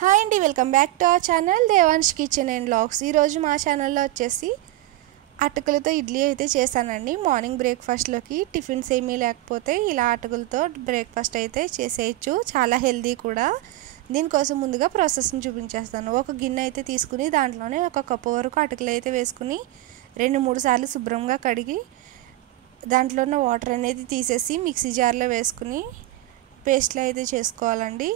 Hi అండి, welcome back to our channel Devansh kitchen and vlogs. ఈరోజు మా ఛానల్లో వచ్చేసి అటుకులతో ఇడ్లీ అయితే చేశానండి. మార్నింగ్ బ్రేక్ఫాస్ట్లోకి టిఫిన్స్ ఏమీ లేకపోతే ఇలా అటుకులతో బ్రేక్ఫాస్ట్ అయితే చేసేయచ్చు. చాలా హెల్దీ కూడా. దీనికోసం ముందుగా ప్రాసెస్ని చూపించేస్తాను. ఒక గిన్నె అయితే తీసుకుని దాంట్లోనే ఒక కప్పు వరకు అటుకులు అయితే వేసుకుని 2-3 సార్లు శుభ్రంగా కడిగి దాంట్లో ఉన్న వాటర్ అనేది తీసేసి మిక్సీ జార్లో వేసుకుని పేస్ట్లో అయితే చేసుకోవాలండి.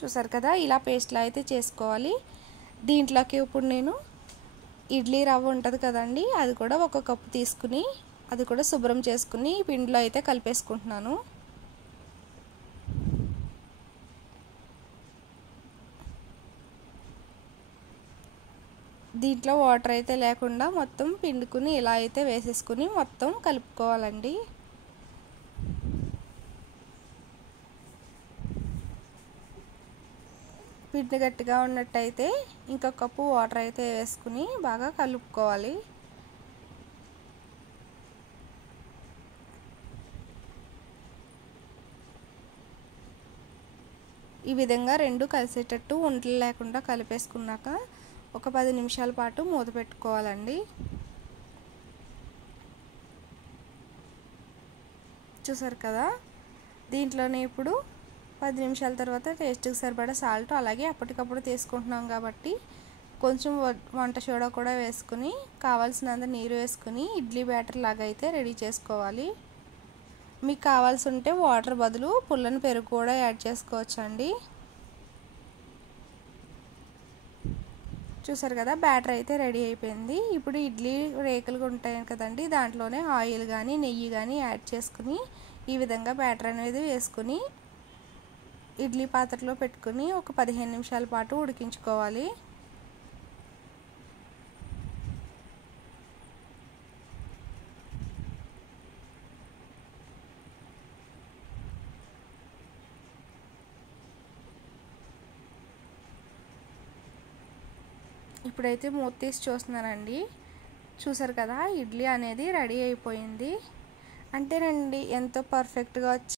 చూసారు కదా, ఇలా పేస్ట్లా అయితే చేసుకోవాలి. దీంట్లోకి ఇప్పుడు నేను ఇడ్లీ రవ్వ ఉంటుంది కదండి, అది కూడా ఒక కప్పు తీసుకుని అది కూడా శుభ్రం చేసుకుని పిండిలో అయితే కలిపేసుకుంటున్నాను. దీంట్లో వాటర్ అయితే లేకుండా మొత్తం పిండుకుని ఇలా అయితే వేసేసుకుని మొత్తం కలుపుకోవాలండి. పిండి గట్టిగా ఉన్నట్టయితే ఇంకొక కప్పు వాటర్ అయితే వేసుకుని బాగా కలుపుకోవాలి. ఈ విధంగా రెండు కలిసేటట్టు ఉండలు లేకుండా కలిపేసుకున్నాక ఒక 10 నిమిషాల పాటు మూత పెట్టుకోవాలండి. చూసారు కదా, దీంట్లోనే ఇప్పుడు 10 నిమిషాల తర్వాత టేస్ట్కి సరిపడా సాల్ట్, అలాగే అప్పటికప్పుడు తీసుకుంటున్నాం కాబట్టి కొంచెం వంట సోడా కూడా వేసుకుని కావాల్సినంత నీరు వేసుకుని ఇడ్లీ బ్యాటర్ లాగా అయితే రెడీ చేసుకోవాలి. మీకు కావాల్సి ఉంటే వాటర్ బదులు పుల్లని పెరుగు కూడా యాడ్ చేసుకోవచ్చండి. చూసారు కదా, బ్యాటర్ అయితే రెడీ అయిపోయింది. ఇప్పుడు ఇడ్లీ రేకులు ఉంటాయి కదండి, దాంట్లోనే ఆయిల్ కానీ నెయ్యి కానీ యాడ్ చేసుకుని ఈ విధంగా బ్యాటర్ అనేది వేసుకుని ఇడ్లీ పాత్రలో పెట్టుకుని ఒక 15 నిమిషాల పాటు ఉడికించుకోవాలి. ఇప్పుడైతే మూత తీసి చూస్తున్నానండి. చూసారు కదా, ఇడ్లీ అనేది రెడీ అయిపోయింది. అంతేనండి, ఎంతో పర్ఫెక్ట్గా